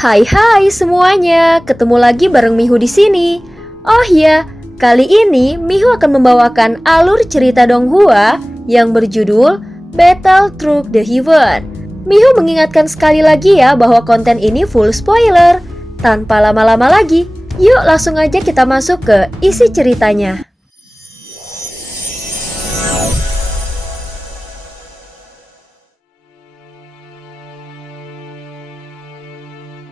Hai semuanya, ketemu lagi bareng Mihu di sini. Oh ya, kali ini Mihu akan membawakan alur cerita Donghua yang berjudul Battle Through the Heaven. Mihu mengingatkan sekali lagi ya bahwa konten ini full spoiler. Tanpa lama-lama lagi, yuk langsung aja kita masuk ke isi ceritanya.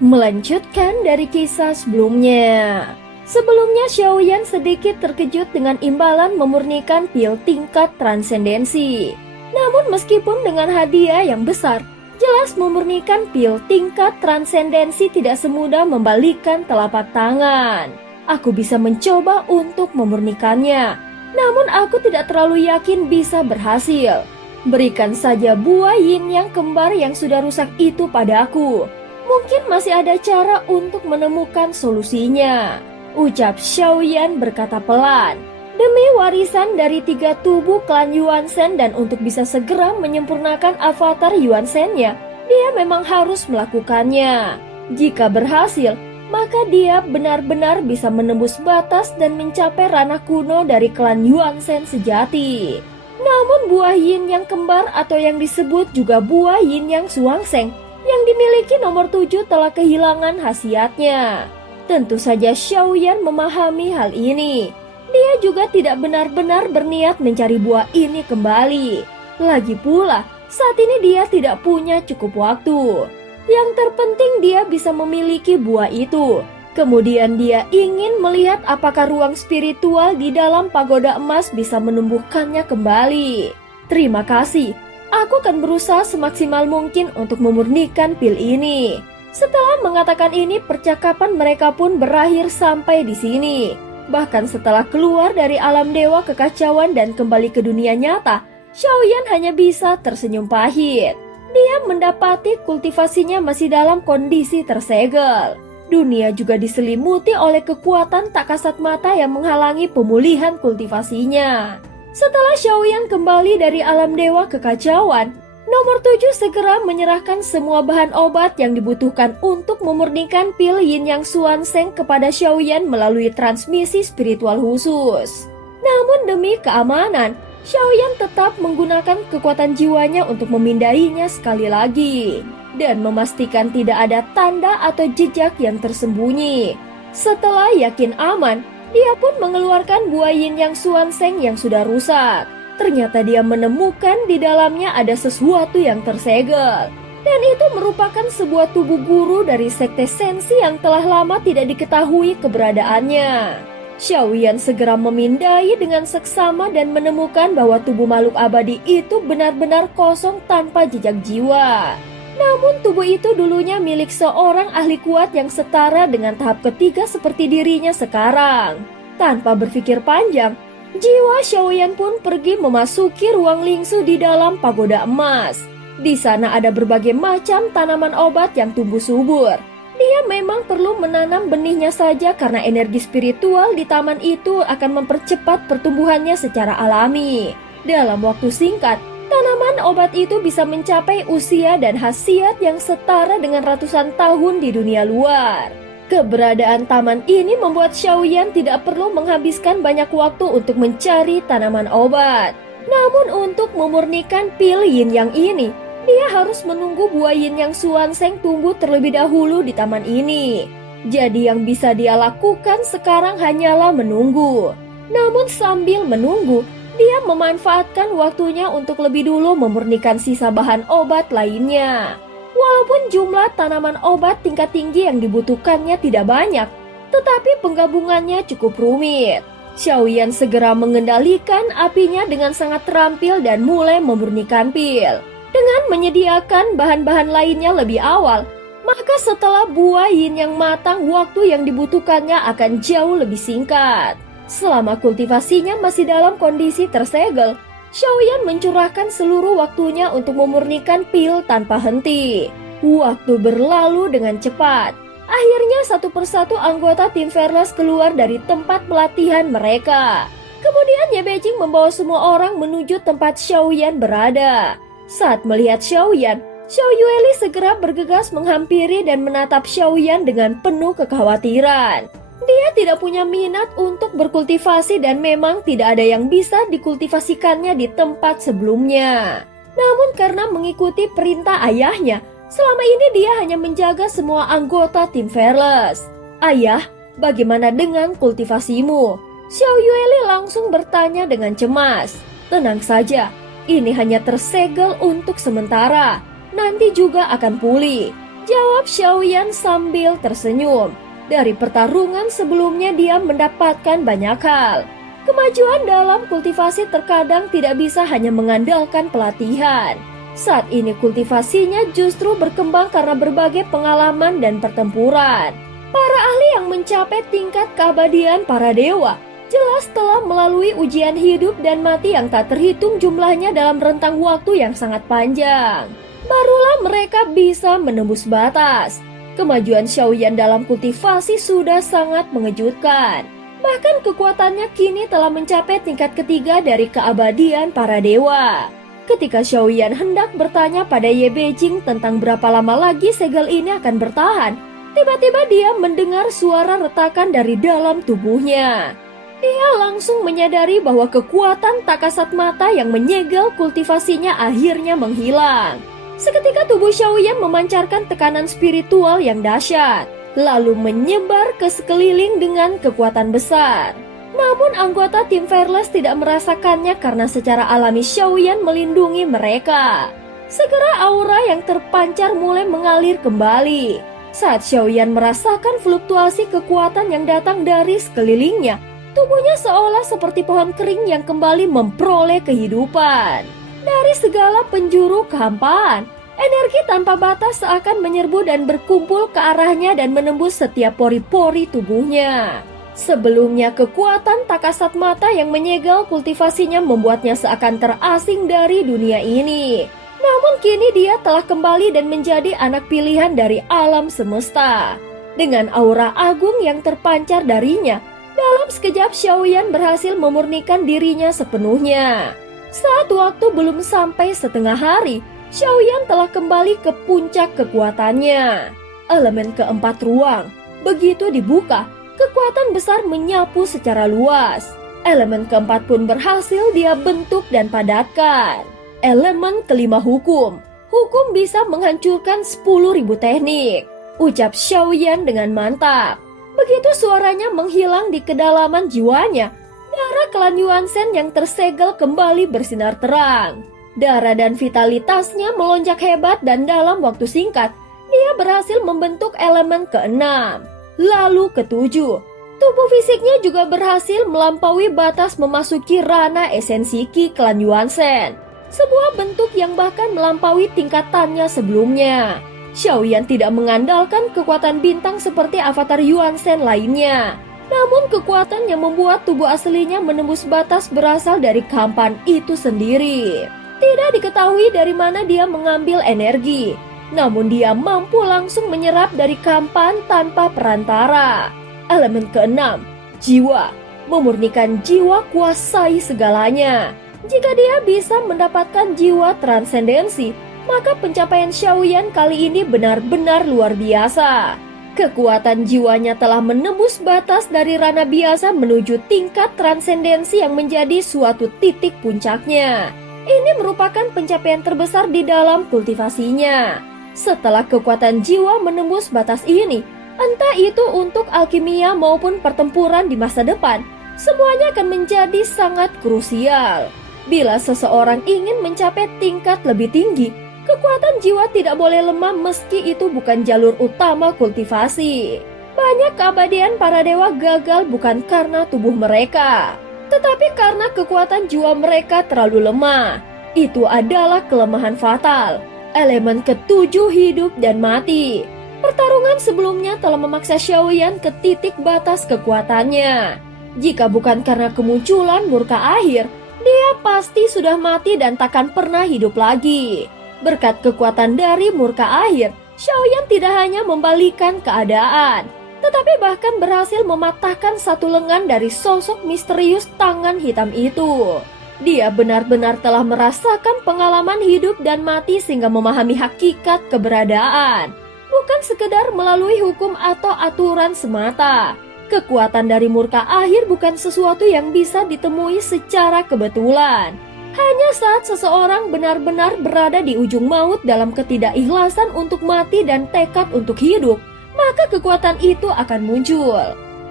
Melanjutkan dari kisah sebelumnya. Sebelumnya Xiaoyan sedikit terkejut dengan imbalan memurnikan pil tingkat transendensi. Namun meskipun dengan hadiah yang besar, jelas memurnikan pil tingkat transendensi tidak semudah membalikkan telapak tangan. Aku bisa mencoba untuk memurnikannya, namun aku tidak terlalu yakin bisa berhasil. Berikan saja buah yin yang kembar yang sudah rusak itu padaku. Mungkin masih ada cara untuk menemukan solusinya, ucap Xiaoyan berkata pelan. Demi warisan dari 3 tubuh klan Yuan Shen dan untuk bisa segera menyempurnakan avatar Yuan Shen-nya, dia memang harus melakukannya. Jika berhasil, maka dia benar-benar bisa menembus batas dan mencapai ranah kuno dari klan Yuan Shen sejati. Namun buah yin yang kembar atau yang disebut juga buah yin yang suangseng yang dimiliki nomor 7 telah kehilangan khasiatnya. Tentu saja Xiaoyan memahami hal ini. Dia juga tidak benar-benar berniat mencari buah ini kembali. Lagi pula, saat ini dia tidak punya cukup waktu. Yang terpenting dia bisa memiliki buah itu. Kemudian dia ingin melihat apakah ruang spiritual di dalam pagoda emas bisa menumbuhkannya kembali. Terima kasih. Aku akan berusaha semaksimal mungkin untuk memurnikan pil ini. Setelah mengatakan ini, percakapan mereka pun berakhir sampai di sini. Bahkan setelah keluar dari alam dewa kekacauan dan kembali ke dunia nyata, Xiaoyan hanya bisa tersenyum pahit. Dia mendapati kultivasinya masih dalam kondisi tersegel. Dunia juga diselimuti oleh kekuatan tak kasat mata yang menghalangi pemulihan kultivasinya. Setelah Xiaoyan kembali dari alam dewa kekacauan, nomor 7 segera menyerahkan semua bahan obat yang dibutuhkan untuk memurnikan pil yin yang suanseng kepada Xiaoyan melalui transmisi spiritual khusus. Namun demi keamanan, Xiaoyan tetap menggunakan kekuatan jiwanya untuk memindahinya sekali lagi dan memastikan tidak ada tanda atau jejak yang tersembunyi. Setelah yakin aman, dia pun mengeluarkan buah yin yang suanseng yang sudah rusak. Ternyata dia menemukan di dalamnya ada sesuatu yang tersegel. Dan itu merupakan sebuah tubuh guru dari sekte sensi yang telah lama tidak diketahui keberadaannya. Xiaoyan segera memindai dengan seksama dan menemukan bahwa tubuh makhluk abadi itu benar-benar kosong tanpa jejak jiwa. Namun tubuh itu dulunya milik seorang ahli kuat yang setara dengan tahap ketiga seperti dirinya sekarang. Tanpa berpikir panjang, jiwa Xiaoyan pun pergi memasuki ruang lingsu di dalam pagoda emas. Di sana ada berbagai macam tanaman obat yang tumbuh subur. Dia memang perlu menanam benihnya saja karena energi spiritual di taman itu akan mempercepat pertumbuhannya secara alami. Dalam waktu singkat, tanaman obat itu bisa mencapai usia dan khasiat yang setara dengan ratusan tahun di dunia luar. Keberadaan taman ini membuat Xiaoyan tidak perlu menghabiskan banyak waktu untuk mencari tanaman obat. Namun untuk memurnikan pil yin yang ini, dia harus menunggu buah yin yang suanseng tumbuh terlebih dahulu di taman ini. Jadi yang bisa dia lakukan sekarang hanyalah menunggu. Namun sambil menunggu, dia memanfaatkan waktunya untuk lebih dulu memurnikan sisa bahan obat lainnya. Walaupun jumlah tanaman obat tingkat tinggi yang dibutuhkannya tidak banyak, tetapi penggabungannya cukup rumit. Xiaoyan segera mengendalikan apinya dengan sangat terampil dan mulai memurnikan pil. Dengan menyediakan bahan-bahan lainnya lebih awal, maka setelah buah yin yang matang, waktu yang dibutuhkannya akan jauh lebih singkat. Selama kultivasinya masih dalam kondisi tersegel, Xiaoyan mencurahkan seluruh waktunya untuk memurnikan pil tanpa henti. Waktu berlalu dengan cepat. Akhirnya satu persatu anggota tim Fearless keluar dari tempat pelatihan mereka. Kemudian Ye Beijing membawa semua orang menuju tempat Xiaoyan berada. Saat melihat Xiaoyan, Xiao Yueli segera bergegas menghampiri dan menatap Xiaoyan dengan penuh kekhawatiran. Dia tidak punya minat untuk berkultivasi dan memang tidak ada yang bisa dikultivasikannya di tempat sebelumnya. Namun karena mengikuti perintah ayahnya, selama ini dia hanya menjaga semua anggota tim Fearless. Ayah, bagaimana dengan kultivasimu? Xiao Yueli langsung bertanya dengan cemas. Tenang saja, ini hanya tersegel untuk sementara. Nanti juga akan pulih, jawab Xiaoyan sambil tersenyum. Dari pertarungan sebelumnya dia mendapatkan banyak hal. Kemajuan dalam kultivasi terkadang tidak bisa hanya mengandalkan pelatihan. Saat ini kultivasinya justru berkembang karena berbagai pengalaman dan pertempuran. Para ahli yang mencapai tingkat keabadian para dewa jelas telah melalui ujian hidup dan mati yang tak terhitung jumlahnya dalam rentang waktu yang sangat panjang. Barulah mereka bisa menembus batas. Kemajuan Xiaoyan dalam kultivasi sudah sangat mengejutkan. Bahkan kekuatannya kini telah mencapai tingkat ketiga dari keabadian para dewa. Ketika Xiaoyan hendak bertanya pada Ye Beijing tentang berapa lama lagi segel ini akan bertahan, tiba-tiba dia mendengar suara retakan dari dalam tubuhnya. Dia langsung menyadari bahwa kekuatan tak kasat mata yang menyegel kultivasinya akhirnya menghilang. Seketika tubuh Xiaoyan memancarkan tekanan spiritual yang dahsyat, lalu menyebar ke sekeliling dengan kekuatan besar. Namun anggota tim Fearless tidak merasakannya karena secara alami Xiaoyan melindungi mereka. Segera aura yang terpancar mulai mengalir kembali. Saat Xiaoyan merasakan fluktuasi kekuatan yang datang dari sekelilingnya, tubuhnya seolah seperti pohon kering yang kembali memperoleh kehidupan. Dari segala penjuru kehampaan, energi tanpa batas seakan menyerbu dan berkumpul ke arahnya dan menembus setiap pori-pori tubuhnya. Sebelumnya kekuatan tak kasat mata yang menyegel kultivasinya membuatnya seakan terasing dari dunia ini. Namun kini dia telah kembali dan menjadi anak pilihan dari alam semesta. Dengan aura agung yang terpancar darinya, dalam sekejap Xiaoyan berhasil memurnikan dirinya sepenuhnya. Saat waktu belum sampai setengah hari, Xiaoyan telah kembali ke puncak kekuatannya. Elemen keempat ruang. Begitu dibuka, kekuatan besar menyapu secara luas. Elemen keempat pun berhasil dia bentuk dan padatkan. Elemen kelima hukum. Hukum bisa menghancurkan 10.000 teknik, ucap Xiaoyan dengan mantap. Begitu suaranya menghilang di kedalaman jiwanya, darah klan Yuanzhen yang tersegel kembali bersinar terang. Darah dan vitalitasnya melonjak hebat dan dalam waktu singkat, dia berhasil membentuk elemen keenam. Lalu ketujuh, tubuh fisiknya juga berhasil melampaui batas memasuki ranah esensi Qi klan Yuanzhen. Sebuah bentuk yang bahkan melampaui tingkatannya sebelumnya. Xiaoyan tidak mengandalkan kekuatan bintang seperti avatar Yuanzhen lainnya. Namun kekuatan yang membuat tubuh aslinya menembus batas berasal dari kampan itu sendiri. Tidak diketahui dari mana dia mengambil energi, namun dia mampu langsung menyerap dari kampan tanpa perantara. Elemen keenam, jiwa. Memurnikan jiwa kuasai segalanya. Jika dia bisa mendapatkan jiwa transendensi, maka pencapaian Xiaoyan kali ini benar-benar luar biasa. Kekuatan jiwanya telah menembus batas dari ranah biasa menuju tingkat transendensi yang menjadi suatu titik puncaknya. Ini merupakan pencapaian terbesar di dalam kultivasinya. Setelah kekuatan jiwa menembus batas ini, entah itu untuk alkimia maupun pertempuran di masa depan, semuanya akan menjadi sangat krusial. Bila seseorang ingin mencapai tingkat lebih tinggi, kekuatan jiwa tidak boleh lemah meski itu bukan jalur utama kultivasi. Banyak keabadian para dewa gagal bukan karena tubuh mereka, tetapi karena kekuatan jiwa mereka terlalu lemah. Itu adalah kelemahan fatal. Elemen ketujuh hidup dan mati. Pertarungan sebelumnya telah memaksa Xiaoyan ke titik batas kekuatannya. Jika bukan karena kemunculan murka akhir, dia pasti sudah mati dan takkan pernah hidup lagi. Berkat kekuatan dari murka akhir, Xiaoyan tidak hanya membalikan keadaan, tetapi bahkan berhasil mematahkan satu lengan dari sosok misterius tangan hitam itu. Dia benar-benar telah merasakan pengalaman hidup dan mati sehingga memahami hakikat keberadaan. Bukan sekedar melalui hukum atau aturan semata. Kekuatan dari murka akhir bukan sesuatu yang bisa ditemui secara kebetulan. Hanya saat seseorang benar-benar berada di ujung maut dalam ketidakikhlasan untuk mati dan tekad untuk hidup, maka kekuatan itu akan muncul.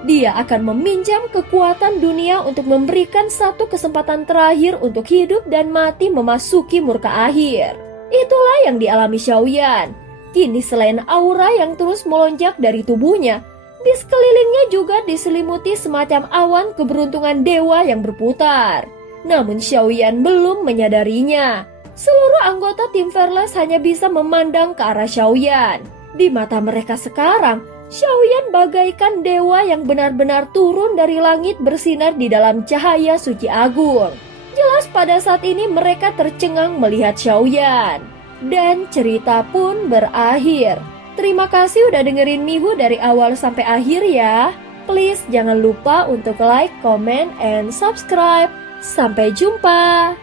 Dia akan meminjam kekuatan dunia untuk memberikan satu kesempatan terakhir untuk hidup dan mati memasuki murka akhir. Itulah yang dialami Xiaoyan. Kini selain aura yang terus melonjak dari tubuhnya, di sekelilingnya juga diselimuti semacam awan keberuntungan dewa yang berputar. Namun Xiaoyan belum menyadarinya. Seluruh anggota tim Fearless hanya bisa memandang ke arah Xiaoyan. Di mata mereka sekarang, Xiaoyan bagaikan dewa yang benar-benar turun dari langit bersinar di dalam cahaya suci agung. Jelas pada saat ini mereka tercengang melihat Xiaoyan. Dan cerita pun berakhir. Terima kasih udah dengerin Mihu dari awal sampai akhir ya. Please jangan lupa untuk like, comment, and subscribe. Sampai jumpa.